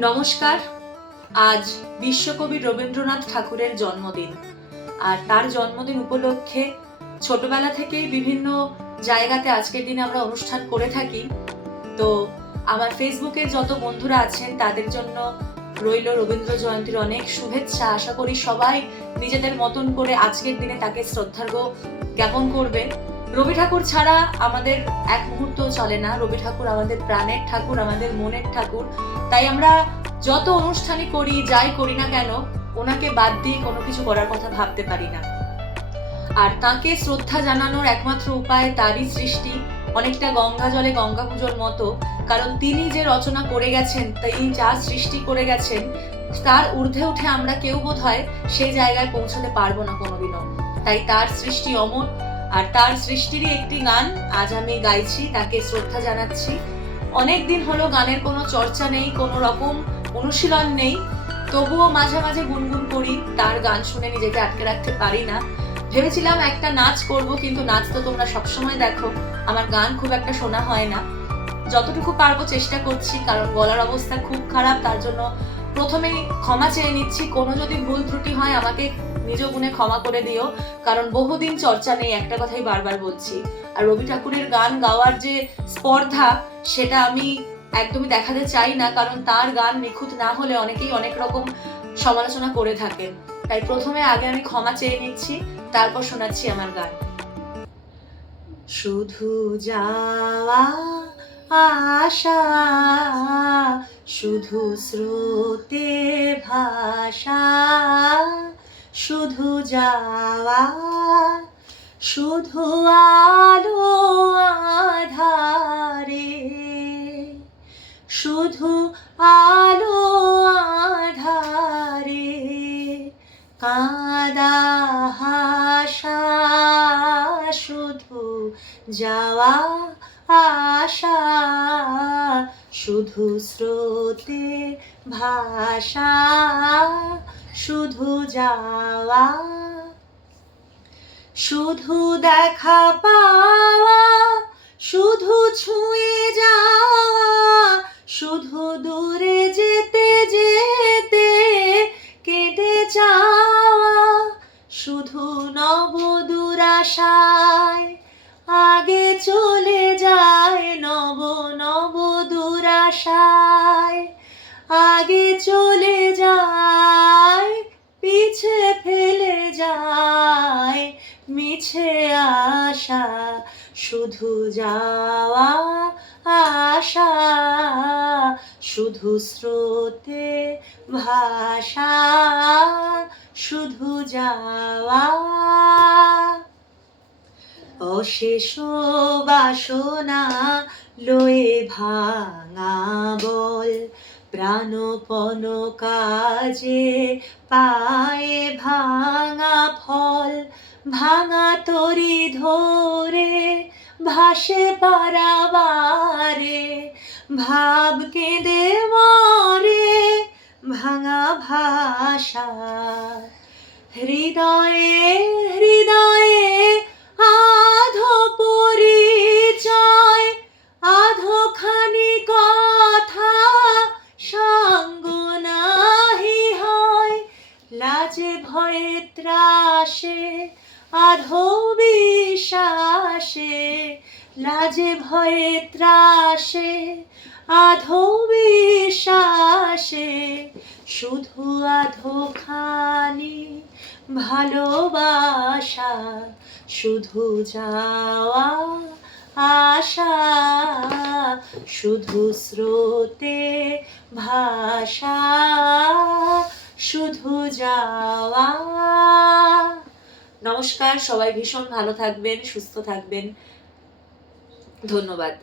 নমস্কার। আজ বিশ্বকবি রবীন্দ্রনাথ ঠাকুরের জন্মদিন। আর তার জন্মদিন উপলক্ষে ছোটবেলা থেকেই বিভিন্ন জায়গাতে আজকের দিনে আমরা অনুষ্ঠান করে থাকি। তো আমার ফেসবুকের যত বন্ধুরা আছেন তাদের জন্য রইল রবীন্দ্র জয়ন্তীর অনেক শুভেচ্ছা। আশা করি সবাই নিজেদের মতন করে আজকের দিনে তাকে শ্রদ্ধার্ঘ্য জ্ঞাপন করবে। রবি ঠাকুর ছাড়া আমাদের এক মুহূর্ত চলে না। রবি ঠাকুর আমাদের প্রাণের ঠাকুর, আমাদের মনের ঠাকুর। তাই আমরা যত অনুষ্ঠানই করি, যাই করি না কেন, ওনাকে বাদ দিয়ে কোনো কিছু করার কথা ভাবতে পারি না। আর তাকে শ্রদ্ধা জানানোর একমাত্র উপায় তারই সৃষ্টি, অনেকটা গঙ্গা জলে গঙ্গা পুজোর মতো। কারণ তিনি যে রচনা করে গেছেন, তিনি যা সৃষ্টি করে গেছেন, তার ঊর্ধ্বে উঠে আমরা কেউ বোধহয় সেই জায়গায় পৌঁছাতে পারবো না কোনোদিনও। তাই তার সৃষ্টি অমর। আর তার সৃষ্টিরই একটি গান আজ আমি গাইছি, তাকে শ্রদ্ধা জানাচ্ছি। অনেকদিন হলো গানের কোনো চর্চা নেই, কোনো রকম অনুশীলন নেই, তবুও মাঝে মাঝে গুনগুন করি। তার গান শুনে নিজেকে আটকে রাখতে পারি না। ভেবেছিলাম একটা নাচ করব, কিন্তু নাচ তো তোমরা সবসময় দেখো, আমার গান খুব একটা শোনা হয় না। যতটুকু পারবো চেষ্টা করছি, কারণ গলার অবস্থা খুব খারাপ। তার জন্য প্রথমেই ক্ষমা চেয়ে নিচ্ছি। কোনো যদি ভুল ত্রুটি হয় আমাকে নিজ গুণে ক্ষমা করে দিও, কারণ বহুদিন চর্চা নেই, একটা কথাই বারবার বলছি। আর রবি ঠাকুরের গান গাওয়ার যে স্পর্ধা, সেটা আমি একদমই দেখাতে চাই না, কারণ তার গান নিখুঁত না হলে অনেকেই অনেক রকম সমালোচনা করে থাকেন। তাই প্রথমে আগে আমি ক্ষমা চেয়ে নিচ্ছি, তারপর শোনাচ্ছি আমার গান। শুধু যাওয়া আশা, শুধু স্রোতে ভাষা, শুধু যাওয়া, শুধু আলো আধারে, শুধু আলো আধারে, কাঁদা হাসা, শুধু যাওয়া আশা, শুধু স্রোতে ভাষা, শুধু যাওয়া, শুধু দেখা পাওয়া, শুধু ছুঁয়ে যাওয়া, শুধু দূরে যেতে যেতে কেটে যাওয়া, শুধু নব দুরাশায় আগে চলে যায়, নব নব দুরাশায় আগে চলে যায়, পিছে ফেলে যায় মিছে আশা, শুধু যাওয়া আশা, শুধু স্রোতে ভাষা, শুধু যাওয়া। অশেষ বাসনা লয়ে ভাঙা বল, প্রাণপণ কাজে পায়ে ভাঙা ফল, ভাঙা তরি ধরে ভাসে পারাবারে, ভাব কেঁদে মরে ভাঙা ভাষা, হৃদয়ে হৃদয়ে আধো পরিচয়, আধো খানি কথা সঙ্গ নাহি হয়, লাজে ভয়ে ত্রাসে আধো বিশ্বাসে, লাজে ভয়ে ত্রাসে আধো বিশ্বাসে, শুধু আধো খানি ভালোবাসা, শুধু যাওয়া আশা, শুধু স্রোতে ভাষা, শুধু যাওয়া। নমস্কার, সবাই ভীষণ ভালো থাকবেন, সুস্থ থাকবেন। ধন্যবাদ।